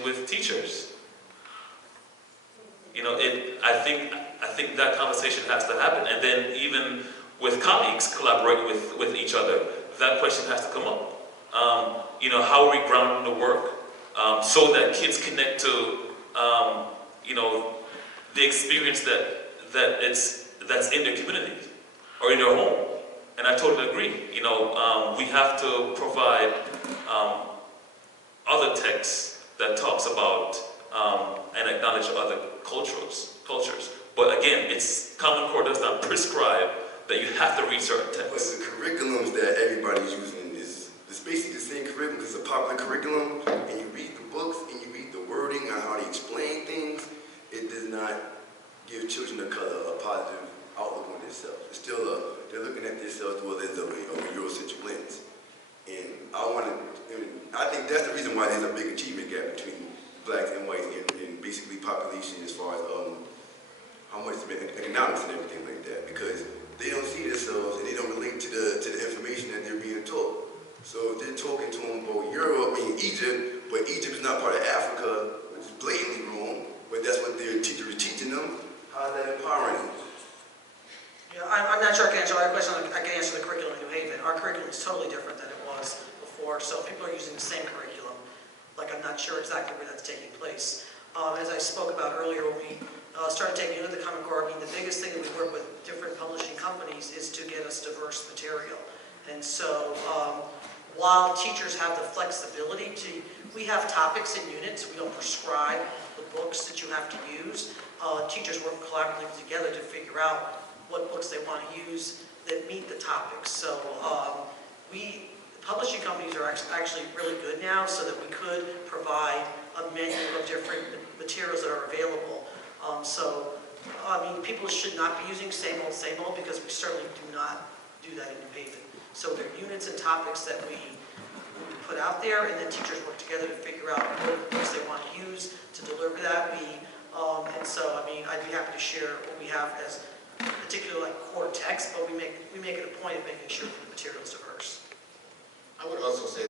conversation with teachers. You know, I think that conversation has to happen, and then even with colleagues collaborating with each other, that question has to come up. You know, how are we grounding the work so that kids connect to, you know, the experience that's in their community or in their home. And I totally agree. You know, we have to provide other texts that talks about and acknowledge other cultures. But again, it's Common Core does not prescribe that you have to read certain texts. But the curriculums that everybody's using is basically the same curriculum because it's a popular curriculum, and you read the books and you read the wording on how they explain things. It does not give children of color a positive outlook on themselves. It's still they're looking at themselves through a lens of a Eurocentric lens. And I think that's the reason why there's a big achievement gap between blacks and whites and basically population as far as how much economics and everything like that, because they don't see themselves and they don't relate to the information that they're being taught. So if they're talking to them about Europe and Egypt, but Egypt is not part of Africa, which is blatantly wrong, but that's what their teacher is teaching them, how is that empowering them? Yeah, I'm not sure I can answer your question. I can answer the curriculum in New Haven. Our curriculum is totally different than it was before, so people are using the same curriculum. Like, I'm not sure exactly where that's taking place. As I spoke about earlier, when we started taking into the Common Core, I mean, the biggest thing that we work with different publishing companies is to get us diverse material. And so, while teachers have the flexibility we have topics and units, we don't prescribe the books that you have to use. Teachers work collaboratively together to figure out what books they want to use that meet the topics. So, publishing companies are actually really good now, so that we could provide a menu of different materials that are available. I mean, people should not be using same old, because we certainly do not do that in New Haven. So there are units and topics that we put out there, and then teachers work together to figure out what books they want to use to deliver that. And so, I mean, I'd be happy to share what we have as particular like core text, but we make it a point of making sure that the material is diverse. I would also say